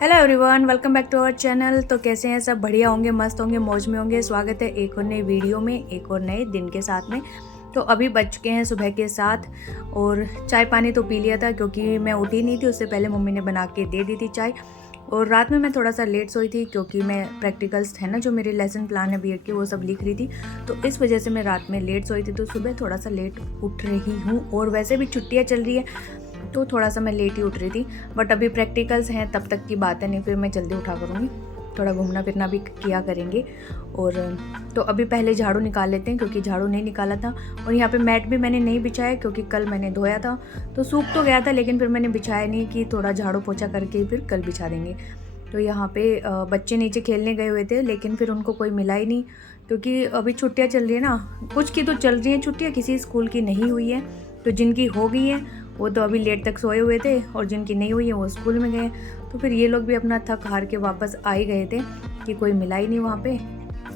Hello everyone, welcome back to our channel. तो कैसे हैं सब? बढ़िया होंगे, मस्त होंगे, मौज में होंगे। स्वागत है एक और नई वीडियो में, एक और नए दिन के साथ में। तो अभी बज चुके हैं सुबह के 7 और चाय पानी तो पी लिया था क्योंकि मैं उठी नहीं थी। उससे पहले मम्मी ने बना के दे दी थी चाय। और रात में मैं थोड़ा सा लेट सोई थी क्योंकि मैं प्रैक्टिकल्स है ना, जो मेरे लेसन प्लान है बीएड के, वो सब लिख रही थी। तो इस वजह से मैं रात में लेट सोई थी, तो सुबह थोड़ा सा लेट उठ रही हूँ। और वैसे भी छुट्टियाँ चल रही है तो थोड़ा सा मैं लेट ही उठ रही थी। बट अभी प्रैक्टिकल्स हैं, तब तक की बात है, नहीं फिर मैं जल्दी उठा करूँगी। थोड़ा घूमना फिरना भी किया करेंगे। और तो अभी पहले झाड़ू निकाल लेते हैं क्योंकि झाड़ू नहीं निकाला था। और यहाँ पे मैट भी मैंने नहीं बिछाया क्योंकि कल मैंने धोया था तो सूख तो गया था, लेकिन फिर मैंने बिछाया नहीं कि थोड़ा झाड़ू पोछा करके फिर कल बिछा देंगे। तो यहाँ पे बच्चे नीचे खेलने गए हुए थे, लेकिन फिर उनको कोई मिला ही नहीं क्योंकि अभी छुट्टियाँ चल रही है ना। कुछ की तो चल रही हैं छुट्टियाँ, किसी स्कूल की नहीं हुई है। तो जिनकी हो गई है वो तो अभी लेट तक सोए हुए थे, और जिनकी नहीं हुई है वो स्कूल में गए। तो फिर ये लोग भी अपना थक हार के वापस आ ही गए थे कि कोई मिला ही नहीं वहाँ पे।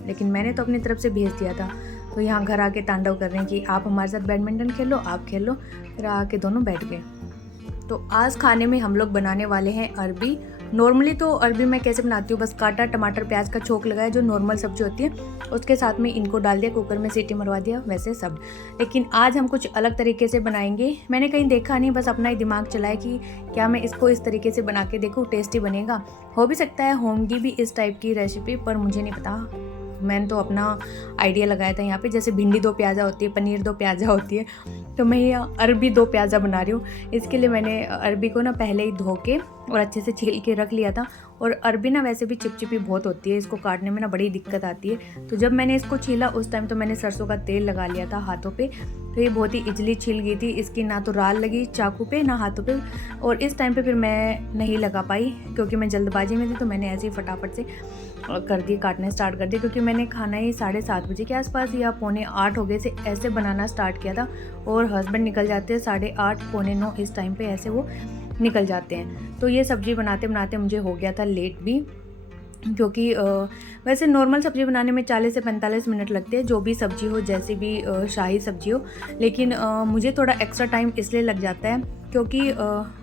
लेकिन मैंने तो अपनी तरफ से भेज दिया था। तो यहाँ घर आके तांडव कर रहे हैं कि आप हमारे साथ बैडमिंटन खेलो, आप खेल लो। फिर आके दोनों बैठ गए। तो आज खाने में हम लोग बनाने वाले हैं अरबी। नॉर्मली तो अरबी मैं कैसे बनाती हूँ, बस काटा, टमाटर प्याज का छोंक लगाया, जो नॉर्मल सब्जी होती है, उसके साथ में इनको डाल दिया, कुकर में सीटी मरवा दिया, वैसे सब। लेकिन आज हम कुछ अलग तरीके से बनाएंगे। मैंने कहीं देखा नहीं, बस अपना ही दिमाग चलाया कि क्या मैं इसको इस तरीके से बना के देखूँ, टेस्टी बनेगा। हो भी सकता है होंगी भी इस टाइप की रेसिपी, पर मुझे नहीं पता। मैंने तो अपना आइडिया लगाया था यहाँ पे। जैसे भिंडी 2 प्याज़ा होती है, पनीर 2 प्याज़ा होती है, तो मैं यहाँ अरबी 2 प्याज़ा बना रही हूँ। इसके लिए मैंने अरबी को ना पहले ही धो के और अच्छे से छील के रख लिया था। और अरबी ना वैसे भी चिपचिपी बहुत होती है, इसको काटने में ना बड़ी दिक्कत आती है। तो जब मैंने इसको छीला उस टाइम तो मैंने सरसों का तेल लगा लिया था हाथों पे, तो ये बहुत ही इजली छिल गई थी। इसकी ना तो राल लगी चाकू पे ना हाथों पे। और इस टाइम पे फिर मैं नहीं लगा पाई क्योंकि मैं जल्दबाजी में थी, तो मैंने ऐसे ही फटाफट से कर दी, काटने स्टार्ट कर दी। क्योंकि मैंने खाना ही 7:30 बजे के आसपास या 7:45 हो गए से ऐसे बनाना स्टार्ट किया था। और हस्बैंड निकल जाते हैं 8:30 9:45 इस टाइम पे, ऐसे वो निकल जाते हैं। तो ये सब्ज़ी बनाते बनाते मुझे हो गया था लेट भी, क्योंकि वैसे नॉर्मल सब्ज़ी बनाने में 40 से 45 मिनट लगते हैं, जो भी सब्ज़ी हो, जैसी भी शाही सब्ज़ी हो। लेकिन मुझे थोड़ा एक्स्ट्रा टाइम इसलिए लग जाता है क्योंकि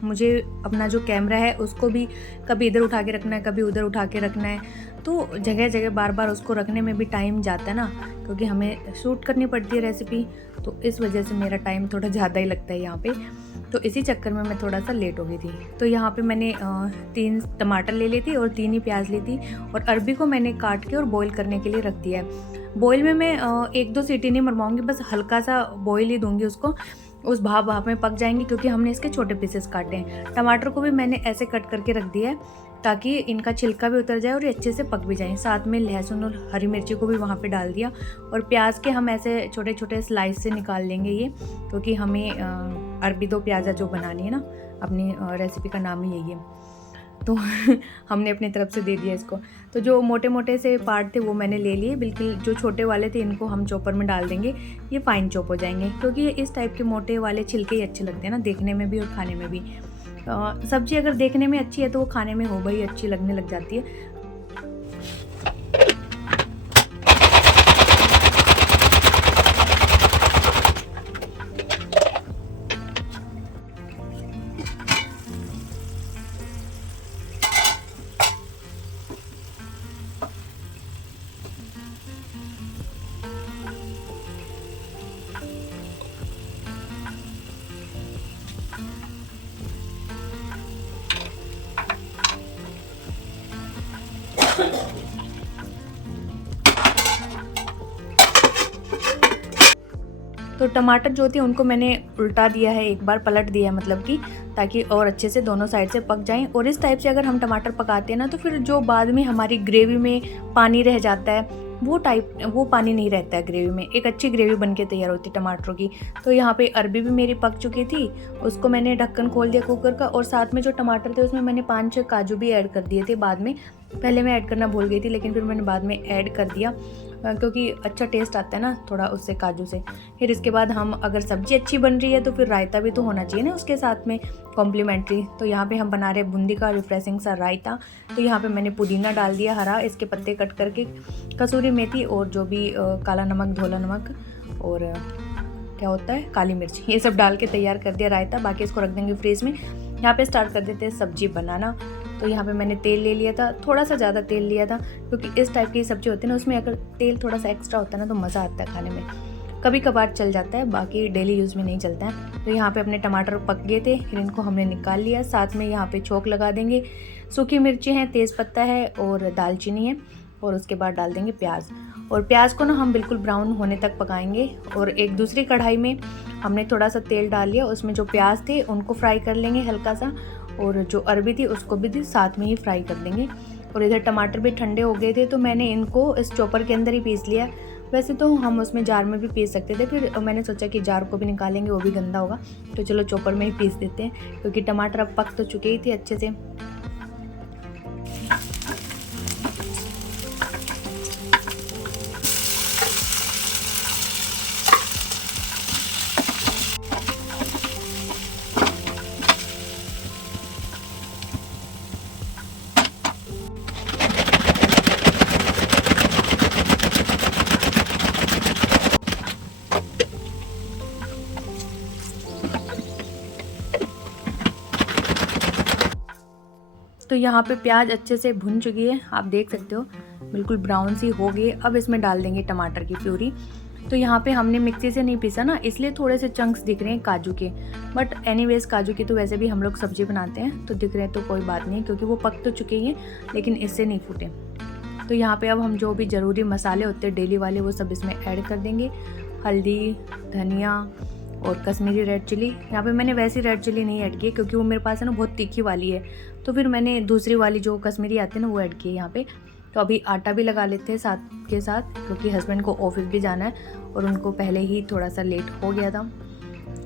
मुझे अपना जो कैमरा है उसको भी कभी इधर उठा के रखना है, कभी उधर उठा के रखना है। तो जगह जगह बार बार उसको रखने में भी टाइम जाता है ना, क्योंकि हमें शूट करनी पड़ती है रेसिपी। तो इस वजह से मेरा टाइम थोड़ा ज़्यादा ही लगता है यहाँ पे। तो इसी चक्कर में मैं थोड़ा सा लेट हो गई थी। तो यहाँ पे मैंने 3 टमाटर ले ली थी और 3 ही प्याज ली थी। और अरबी को मैंने काट के और बॉईल करने के लिए रख दिया है। बॉईल में मैं 1-2 सीटी नहीं मरवाऊँगी, बस हल्का सा बॉईल ही दूँगी उसको। उस भाप में पक जाएंगी क्योंकि हमने इसके छोटे पीसेस काटे हैं। टमाटर को भी मैंने ऐसे कट करके रख दिया है ताकि इनका छिलका भी उतर जाए और ये अच्छे से पक भी जाएं। साथ में लहसुन और हरी मिर्ची को भी वहाँ पे डाल दिया। और प्याज के हम ऐसे छोटे छोटे स्लाइस से निकाल लेंगे ये, क्योंकि हमें अरबी 2 प्याज़ा जो बनानी है ना, अपनी रेसिपी का नाम ही यही है। तो हमने अपनी तरफ से दे दिया इसको। तो जो मोटे मोटे से पार्ट थे वो मैंने ले लिए, बिल्कुल जो छोटे वाले थे इनको हम चॉपर में डाल देंगे, ये फाइन चॉप हो जाएंगे। क्योंकि ये इस टाइप के मोटे वाले छिलके ही अच्छे लगते हैं ना, देखने में भी और खाने में भी। सब्जी अगर देखने में अच्छी है तो वो खाने में हो भाई अच्छी लगने लग जाती है। तो टमाटर जो थे उनको मैंने उल्टा दिया है, एक बार पलट दिया है, मतलब कि ताकि और अच्छे से दोनों साइड से पक जाएं। और इस टाइप से अगर हम टमाटर पकाते हैं ना, तो फिर जो बाद में हमारी ग्रेवी में पानी रह जाता है वो पानी नहीं रहता है ग्रेवी में, एक अच्छी ग्रेवी बन के तैयार होती है टमाटरों की। तो यहाँ पे अरबी भी मेरी पक चुकी थी, उसको मैंने ढक्कन खोल दिया कुकर का, और साथ में जो टमाटर थे उसमें मैंने 5-6 काजू भी ऐड कर दिए थे बाद में। पहले मैं ऐड करना भूल गई थी, लेकिन फिर मैंने बाद में ऐड कर दिया क्योंकि अच्छा टेस्ट आता है ना थोड़ा उससे, काजू से। फिर इसके बाद हम, अगर सब्ज़ी अच्छी बन रही है तो फिर रायता भी तो होना चाहिए ना उसके साथ में कॉम्प्लीमेंट्री। तो यहाँ पे हम बना रहे हैं बूंदी का रिफ्रेशिंग सा रायता। तो यहाँ पे मैंने पुदीना डाल दिया हरा, इसके पत्ते कट करके, कसूरी मेथी और जो भी काला नमक, धोला नमक और क्या होता है काली मिर्च, ये सब डाल के तैयार कर दिया रायता। बाकी इसको रख देंगे फ्रीज में। यहाँ पे स्टार्ट कर देते हैं सब्जी बनाना। तो यहाँ पे मैंने तेल ले लिया था, थोड़ा सा ज़्यादा तेल लिया था, क्योंकि इस टाइप की सब्जी होती है ना उसमें अगर तेल थोड़ा सा एक्स्ट्रा होता है ना तो मज़ा आता है खाने में। कभी कभार चल जाता है, बाकी डेली यूज़ में नहीं चलता है। तो यहाँ पे अपने टमाटर पक गए थे, फिर इनको हमने निकाल लिया। साथ में यहाँ पे छोंक लगा देंगे, सूखी मिर्ची हैं, तेज़पत्ता है और दालचीनी है, और उसके बाद डाल देंगे प्याज। और प्याज को ना हम बिल्कुल ब्राउन होने तक पकाएंगे। और एक दूसरी कढ़ाई में हमने थोड़ा सा तेल डाल लिया, उसमें जो प्याज थे उनको फ्राई कर लेंगे हल्का सा, और जो अरबी थी उसको भी साथ में ही फ्राई कर देंगे। और इधर टमाटर भी ठंडे हो गए थे, तो मैंने इनको इस चॉपर के अंदर ही पीस लिया। वैसे तो हम उसमें जार में भी पीस सकते थे, फिर मैंने सोचा कि जार को भी निकालेंगे, वो भी गंदा होगा, तो चलो चॉपर में ही पीस देते हैं, क्योंकि टमाटर अब पक तो चुके ही थे अच्छे से। तो यहाँ पे प्याज अच्छे से भुन चुकी है, आप देख सकते हो बिल्कुल ब्राउन सी हो गई। अब इसमें डाल देंगे टमाटर की प्यूरी। तो यहाँ पे हमने मिक्सी से नहीं पीसा ना, इसलिए थोड़े से चंक्स दिख रहे हैं काजू के, बट एनीवेज काजू की तो वैसे भी हम लोग सब्जी बनाते हैं, तो दिख रहे हैं तो कोई बात नहीं, क्योंकि वो पक तो चुके हैं लेकिन इससे नहीं फूटे। तो यहाँ पे अब हम जो भी ज़रूरी मसाले होते हैं डेली वाले वो सब इसमें ऐड कर देंगे। हल्दी, धनिया और कश्मीरी रेड चिली। यहाँ पे मैंने वैसी रेड चिली नहीं ऐड की, क्योंकि वो मेरे पास है ना बहुत तीखी वाली है, तो फिर मैंने दूसरी वाली जो कश्मीरी आती है ना वो ऐड की है यहाँ पे। तो अभी आटा भी लगा लेते हैं साथ के साथ, क्योंकि हस्बैंड को ऑफिस भी जाना है, और उनको पहले ही थोड़ा सा लेट हो गया था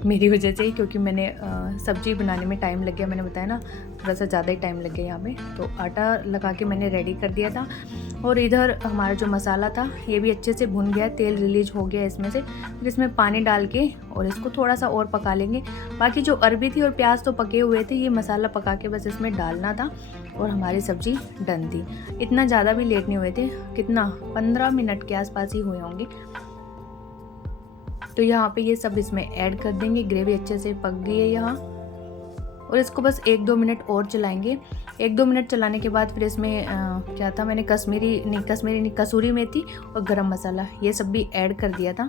मेरी वजह से ही, क्योंकि मैंने सब्जी बनाने में टाइम लग गया, मैंने बताया ना थोड़ा सा ज़्यादा ही टाइम लग गया यहाँ पे। तो आटा लगा के मैंने रेडी कर दिया था। और इधर हमारा जो मसाला था ये भी अच्छे से भुन गया, तेल रिलीज हो गया इसमें से। फिर इसमें पानी डाल के और इसको थोड़ा सा और पका लेंगे। बाकी जो अरबी थी और प्याज तो पके हुए थे, ये मसाला पका के बस इसमें डालना था और हमारी सब्ज़ी डन थी। इतना ज़्यादा भी लेट नहीं हुए थे, कितना 15 मिनट के आसपास ही हुए होंगे। तो यहाँ पे ये सब इसमें ऐड कर देंगे। ग्रेवी अच्छे से पक गई है यहाँ, और इसको बस 1-2 मिनट और चलाएंगे। 1-2 मिनट चलाने के बाद फिर इसमें क्या था, मैंने कसूरी मेथी और गरम मसाला ये सब भी ऐड कर दिया था।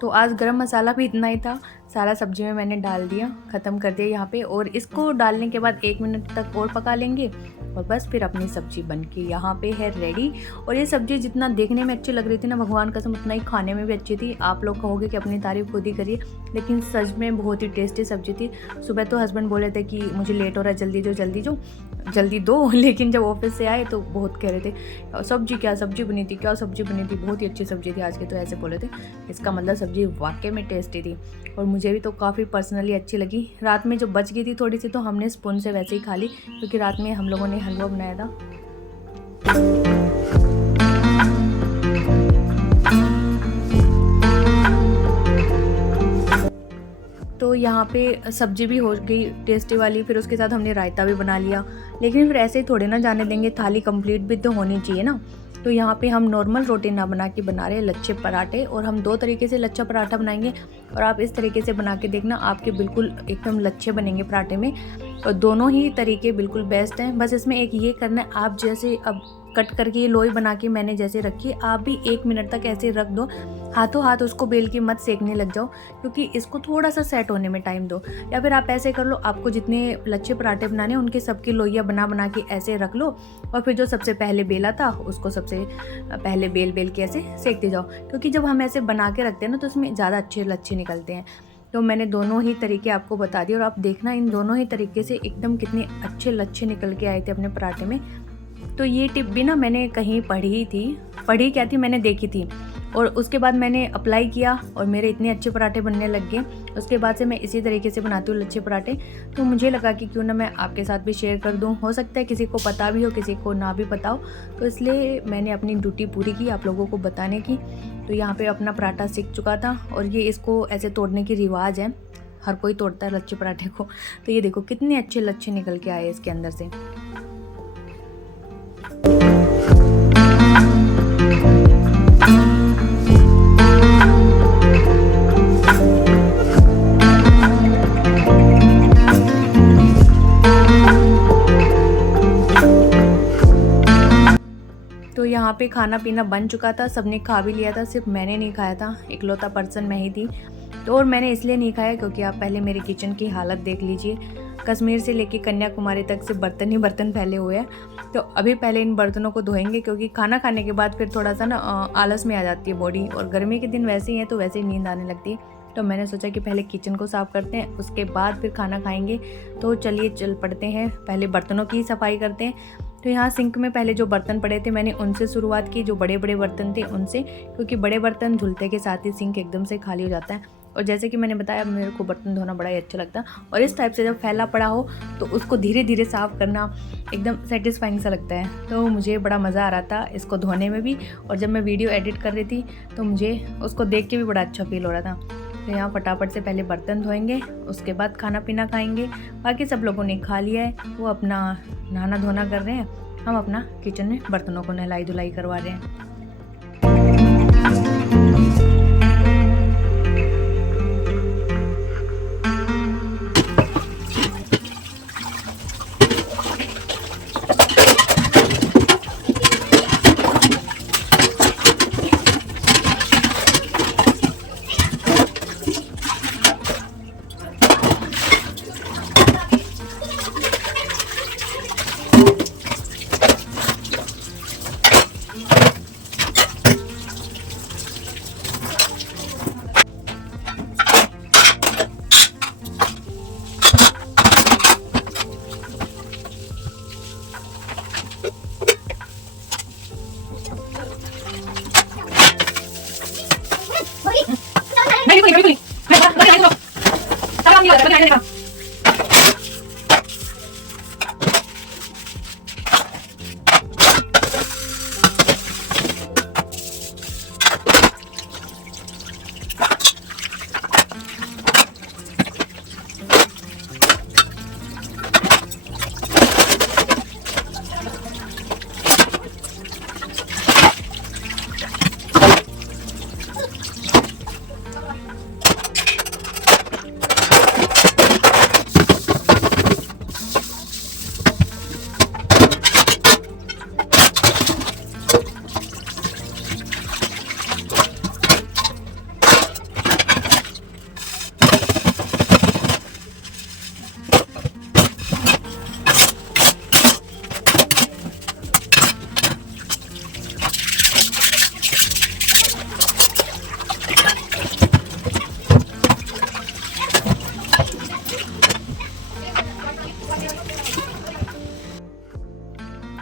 तो आज गरम मसाला भी इतना ही था, सारा सब्जी में मैंने डाल दिया, ख़त्म कर दिया यहाँ पे। और इसको डालने के बाद 1 मिनट तक और पका लेंगे, और बस फिर अपनी सब्जी बनके यहाँ पे है रेडी। और ये सब्जी जितना देखने में अच्छी लग रही थी ना, भगवान कसम उतना ही खाने में भी अच्छी थी। आप लोग कहोगे कि अपनी तारीफ खुद ही करिए, लेकिन सच में बहुत ही टेस्टी सब्जी थी। सुबह तो हस्बैंड बोले थे कि मुझे लेट हो रहा है, जल्दी दो लेकिन जब ऑफिस से आए तो बहुत कह रहे थे क्या सब्जी बनी थी, बहुत ही अच्छी सब्जी थी आज की, तो ऐसे बोले थे। इसका मतलब सब्जी वाकई में टेस्टी थी, और मुझे भी तो काफ़ी पर्सनली अच्छी लगी। रात में जो बच गई थी थोड़ी सी, तो हमने स्पून से वैसे ही खा ली, क्योंकि रात में हम लोगों ने हलवा बनाया था। तो यहाँ पे सब्जी भी हो गई टेस्टी वाली, फिर उसके साथ हमने रायता भी बना लिया। लेकिन फिर ऐसे ही थोड़े ना जाने देंगे, थाली कंप्लीट भी तो होनी चाहिए ना। तो यहाँ पे हम नॉर्मल रोटी ना बना के बना रहे हैं लच्छे पराठे, और हम 2 तरीके से लच्छा पराठा बनाएंगे, और आप इस तरीके से बना के देखना, आपके बिल्कुल एकदम लच्छे बनेंगे पराठे में। और दोनों ही तरीके बिल्कुल बेस्ट हैं। बस इसमें एक ये करना है, आप जैसे अब कट करके ये लोई बना के मैंने जैसे रखी, आप भी 1 मिनट तक ऐसे रख दो, हाथों हाथ उसको बेल के मत सेकने लग जाओ, क्योंकि इसको थोड़ा सा सेट होने में टाइम दो। या फिर आप ऐसे कर लो, आपको जितने लच्छे पराठे बनाने हैं उनकी सबकी लोइयाँ बना के ऐसे रख लो, और फिर जो सबसे पहले बेला था उसको सबसे पहले बेल के ऐसे सेकते जाओ, क्योंकि जब हम ऐसे बना के रखते हैं ना तो उसमें ज़्यादा अच्छे लच्छे निकलते हैं। तो मैंने दोनों ही तरीके आपको बता दिए और आप देखना इन दोनों ही तरीके से एकदम कितने अच्छे लच्छे निकल के आए थे अपने पराठे में। तो ये टिप भी ना मैंने कहीं पढ़ी क्या थी, मैंने देखी थी और उसके बाद मैंने अप्लाई किया और मेरे इतने अच्छे पराठे बनने लग गए। उसके बाद से मैं इसी तरीके से बनाती हूँ लच्छे पराठे। तो मुझे लगा कि क्यों ना मैं आपके साथ भी शेयर कर दूँ, हो सकता है किसी को पता भी हो किसी को ना भी पता हो, तो इसलिए मैंने अपनी ड्यूटी पूरी की आप लोगों को बताने की। तो यहाँ पे अपना पराठा सीख चुका था और ये इसको ऐसे तोड़ने की रिवाज है, हर कोई तोड़ता है लच्छे पराठे को। तो ये देखो कितने अच्छे लच्छे निकल के आए इसके अंदर से। तो यहाँ पे खाना पीना बन चुका था, सबने खा भी लिया था, सिर्फ मैंने नहीं खाया था, इकलौता पर्सन मैं ही थी। तो और मैंने इसलिए नहीं खाया क्योंकि आप पहले मेरे किचन की हालत देख लीजिए, कश्मीर से लेके कन्याकुमारी तक से बर्तन ही बर्तन फैले हुए हैं। तो अभी पहले इन बर्तनों को धोएंगे क्योंकि खाना खाने के बाद फिर थोड़ा सा ना आलस में आ जाती है बॉडी, और गर्मी के दिन वैसे ही हैं तो वैसे ही नींद आने लगती है। तो मैंने सोचा कि पहले किचन को साफ़ करते हैं, उसके बाद फिर खाना खाएंगे। तो चलिए चल पड़ते हैं, पहले बर्तनों की सफाई करते हैं। तो यहाँ सिंक में पहले जो बर्तन पड़े थे मैंने उनसे शुरुआत की, जो बड़े बड़े बर्तन थे उनसे, क्योंकि बड़े बर्तन धुलते के साथ ही सिंक एकदम से खाली हो जाता है। और जैसे कि मैंने बताया मेरे को बर्तन धोना बड़ा ही अच्छा लगता है, और इस टाइप से जब फैला पड़ा हो तो उसको धीरे धीरे साफ़ करना एकदम सेटिस्फाइंग सा लगता है। तो मुझे बड़ा मज़ा आ रहा था इसको धोने में भी, और जब मैं वीडियो एडिट कर रही थी तो मुझे उसको देख के भी बड़ा अच्छा फील हो रहा था। तो यहाँ फटाफट से पहले बर्तन धोएंगे, उसके बाद खाना पीना खाएंगे। बाकी सब लोगों ने खा लिया है, वो अपना नहाना धोना कर रहे हैं, हम अपना किचन में बर्तनों को नहलाई धुलाई करवा रहे हैं।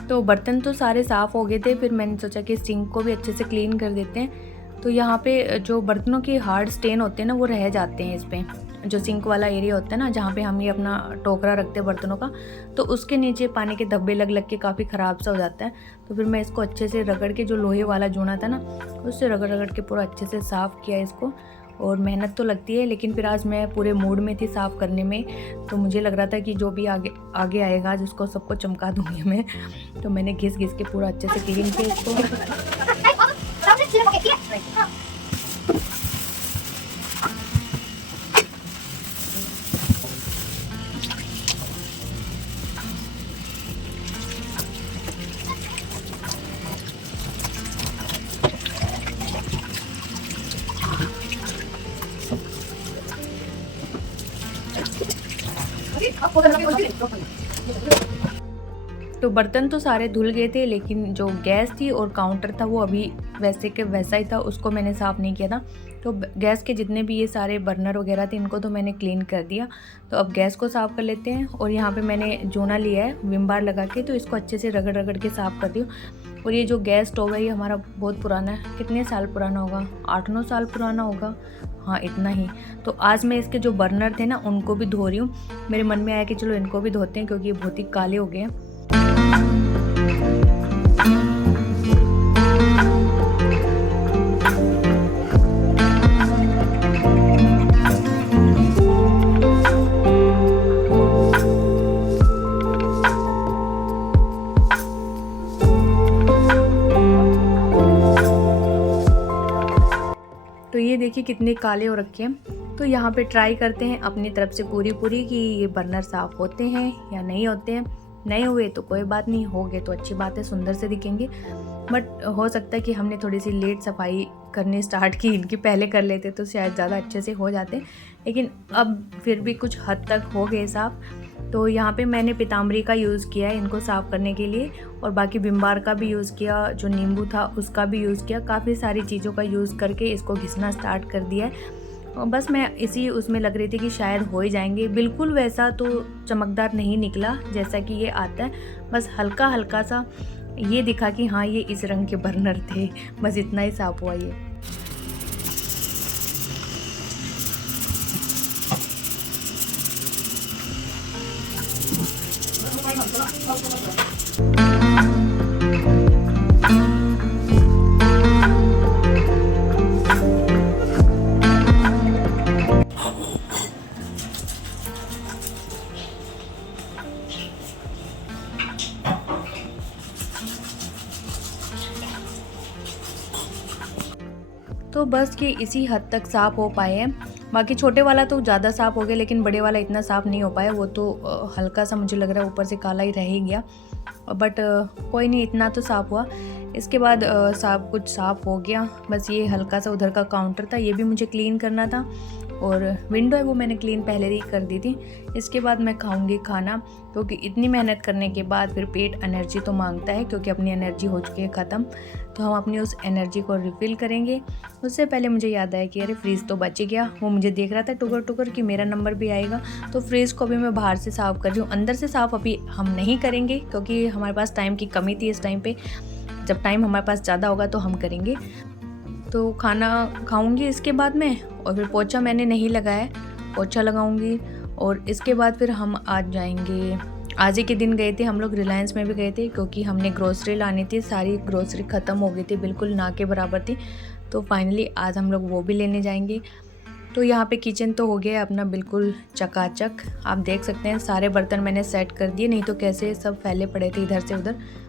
तो बर्तन तो सारे साफ़ हो गए थे, फिर मैंने सोचा कि सिंक को भी अच्छे से क्लीन कर देते हैं। तो यहाँ पे जो बर्तनों के हार्ड स्टेन होते हैं ना वो रह जाते हैं इस पर, जो सिंक वाला एरिया होता है ना जहाँ पे हम ये अपना टोकरा रखते हैं बर्तनों का, तो उसके नीचे पानी के धब्बे लग लग के काफ़ी ख़राब सा हो जाता है। तो फिर मैं इसको अच्छे से रगड़ के, जो लोहे वाला जूना था ना उससे रगड़ रगड़ के पूरा अच्छे से साफ़ किया इसको। और मेहनत तो लगती है, लेकिन फिर आज मैं पूरे मूड में थी साफ़ करने में, तो मुझे लग रहा था कि जो भी आगे आगे आएगा आज उसको सबको चमका दूँगी मैं। तो मैंने घिस घिस के पूरा अच्छे से क्लीन किया इसको। तो बर्तन तो सारे धुल गए थे, लेकिन जो गैस थी और काउंटर था वो अभी वैसे के वैसा ही था, उसको मैंने साफ़ नहीं किया था। तो गैस के जितने भी ये सारे बर्नर वगैरह थे इनको तो मैंने क्लीन कर दिया। तो अब गैस को साफ़ कर लेते हैं। और यहाँ पे मैंने जोना लिया है विम बार लगा के, तो इसको अच्छे से रगड़ रगड़ के साफ़ कर दियो। और ये जो गैस स्टोव है ये हमारा बहुत पुराना है। कितने साल पुराना होगा, 8-9 साल पुराना होगा, हाँ इतना ही। तो आज मैं इसके जो बर्नर थे ना उनको भी धो रही हूँ। मेरे मन में आया कि चलो इनको भी धोते हैं क्योंकि ये बहुत ही काले हो गए हैं। तो ये देखिए कितने काले हो रखे हैं। तो यहाँ पे ट्राई करते हैं अपनी तरफ से पूरी कि ये बर्नर साफ़ होते हैं या नहीं होते हैं। नहीं हुए तो कोई बात नहीं, हो गए तो अच्छी बात है, सुंदर से दिखेंगे। बट हो सकता है कि हमने थोड़ी सी लेट सफाई करनी स्टार्ट की, इनकी पहले कर लेते तो शायद ज़्यादा अच्छे से हो जाते, लेकिन अब फिर भी कुछ हद तक हो गए साफ़। तो यहाँ पे मैंने पीताम्बरी का यूज़ किया है इनको साफ़ करने के लिए, और बाकी विम बार का भी यूज़ किया, जो नींबू था उसका भी यूज़ किया। काफ़ी सारी चीज़ों का यूज़ करके इसको घिसना स्टार्ट कर दिया है। और बस मैं इसी उसमें लग रही थी कि शायद हो ही जाएंगे। बिल्कुल वैसा तो चमकदार नहीं निकला जैसा कि ये आता है, बस हल्का हल्का सा ये दिखा कि हाँ ये इस रंग के बर्नर थे, बस इतना ही साफ़ हुआ ये। तो बस ये इसी हद तक साफ़ हो पाए हैं। बाकी छोटे वाला तो ज़्यादा साफ़ हो गया, लेकिन बड़े वाला इतना साफ़ नहीं हो पाया। वो तो हल्का सा मुझे लग रहा है ऊपर से काला ही रह ही गया, बट कोई नहीं, इतना तो साफ़ हुआ। इसके बाद सब कुछ साफ़ हो गया। बस ये हल्का सा उधर का काउंटर था, ये भी मुझे क्लीन करना था, और विंडो है वो मैंने क्लीन पहले ही कर दी थी। इसके बाद मैं खाऊंगी खाना, क्योंकि इतनी मेहनत करने के बाद फिर पेट एनर्जी तो मांगता है, क्योंकि अपनी एनर्जी हो चुकी है ख़त्म। तो हम अपनी उस एनर्जी को रिफ़िल करेंगे। उससे पहले मुझे याद आया कि अरे फ्रीज़ तो बच गया। वो मुझे देख रहा था टुकर टुकर कि मेरा नंबर भी आएगा। तो फ्रीज़ को भी मैं बाहर से साफ़ कर रही हूँ, अंदर से साफ़ अभी हम नहीं करेंगे क्योंकि हमारे पास टाइम की कमी थी इस टाइम पे। जब टाइम हमारे पास ज़्यादा होगा तो हम करेंगे। तो खाना खाऊंगी इसके बाद में, और फिर पोछा मैंने नहीं लगाया, पोछा लगाऊंगी। और इसके बाद फिर हम आज जाएंगे, आज ही के दिन गए थे हम लोग, रिलायंस में भी गए थे क्योंकि हमने ग्रोसरी लानी थी। सारी ग्रोसरी ख़त्म हो गई थी, बिल्कुल ना के बराबर थी। तो फाइनली आज हम लोग वो भी लेने जाएंगे। तो यहाँ पे किचन तो हो गया अपना बिल्कुल चकाचक। आप देख सकते हैं सारे बर्तन मैंने सेट कर दिए, नहीं तो कैसे सब फैले पड़े थे इधर से उधर।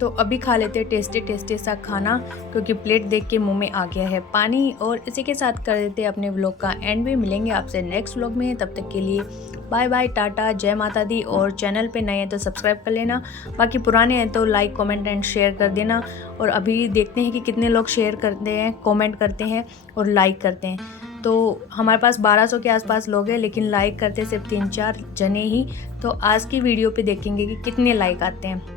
तो अभी खा लेते हैं टेस्टी टेस्टी सा खाना, क्योंकि प्लेट देख के मुंह में आ गया है पानी। और इसी के साथ कर देते हैं अपने व्लॉग का एंड भी। मिलेंगे आपसे नेक्स्ट व्लॉग में, तब तक के लिए बाय बाय, टाटा, जय माता दी। और चैनल पे नए हैं तो सब्सक्राइब कर लेना, बाकी पुराने हैं तो लाइक कमेंट एंड शेयर कर देना। और अभी देखते हैं कि कितने लोग शेयर करते हैं, कमेंट करते हैं और लाइक करते हैं। तो हमारे पास 1200 के आसपास लोग हैं, लेकिन लाइक करते सिर्फ 3-4 जने ही। तो आज की वीडियो पे देखेंगे कि कितने लाइक आते हैं।